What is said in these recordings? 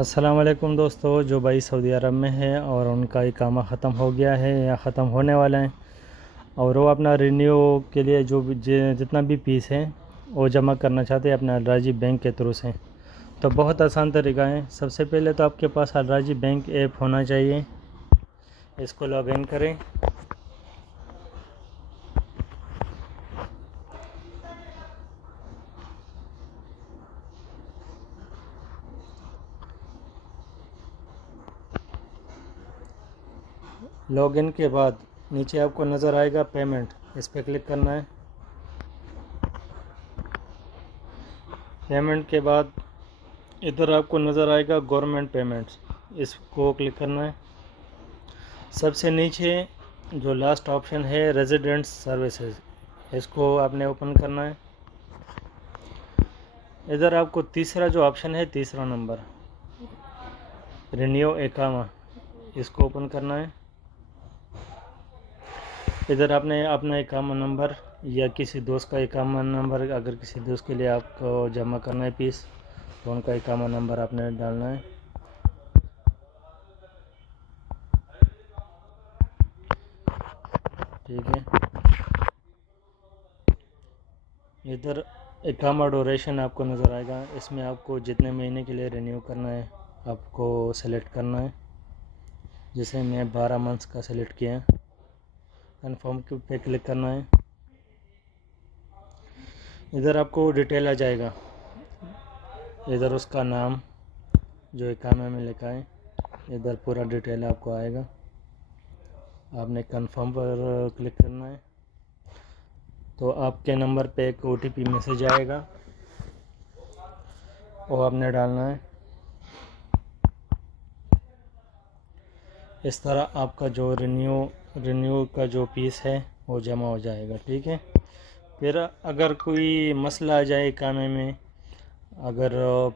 السلام علیکم دوستو، جو بھائی سعودی عرب میں ہے اور ان کا اقامہ ختم ہو گیا ہے یا ختم ہونے والا ہے اور وہ اپنا رینیو کے لیے جو بھی جتنا بھی فیس ہے وہ جمع کرنا چاہتے ہیں اپنا الراجی بینک کے تھرو سے، تو بہت آسان طریقہ ہے۔ سب سے پہلے تو آپ کے پاس الراجی بینک ایپ ہونا چاہیے، اس کو لاگ ان کریں۔ لاگ ان کے بعد نیچے آپ کو نظر آئے گا پیمنٹ، اس پہ کلک کرنا ہے۔ پیمنٹ کے بعد ادھر آپ کو نظر آئے گا گورنمنٹ پیمنٹس، اس کو کلک کرنا ہے۔ سب سے نیچے جو لاسٹ آپشن ہے ریزیڈنٹس سروسز، اس کو آپ نے اوپن کرنا ہے۔ ادھر آپ کو تیسرا جو آپشن ہے، تیسرا نمبر رینیو اقامہ، اس کو اوپن کرنا ہے۔ ادھر آپ نے اپنا اقامہ نمبر یا کسی دوست کا اقامہ نمبر، اگر کسی دوست کے لیے آپ کو جمع کرنا ہے فیس تو ان کا اقامہ نمبر آپ نے ڈالنا ہے۔ ٹھیک ہے، ادھر اقامہ ڈوریشن آپ کو نظر آئے گا، اس میں آپ کو جتنے مہینے کے لیے رینیو کرنا ہے آپ کو سلیکٹ کرنا ہے، جیسے میں 12 منتھس کا سلیکٹ کیا ہے۔ کنفرم پہ کلک کرنا ہے۔ ادھر آپ کو ڈیٹیل آ جائے گا، ادھر اس کا نام جو اقامہ میں لکھا ہے، ادھر پورا ڈیٹیل آپ کو آئے گا۔ آپ نے کنفرم پر کلک کرنا ہے تو آپ کے نمبر پہ ایک OTP میسیج آئے گا، وہ آپ نے ڈالنا ہے۔ اس طرح آپ کا جو رینیو کا جو فیس ہے وہ جمع ہو جائے گا۔ ٹھیک ہے، پھر اگر کوئی مسئلہ آ جائے اقامے میں، اگر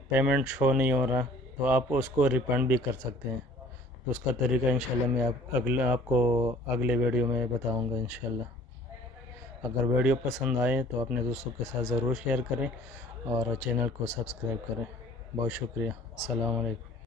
پیمنٹ شو نہیں ہو رہا تو آپ اس کو ریفنڈ بھی کر سکتے ہیں، تو اس کا طریقہ انشاءاللہ میں آپ کو اگلے ویڈیو میں بتاؤں گا انشاءاللہ۔ اگر ویڈیو پسند آئے تو اپنے دوستوں کے ساتھ ضرور شیئر کریں اور چینل کو سبسکرائب کریں۔ بہت شکریہ، السلام علیکم۔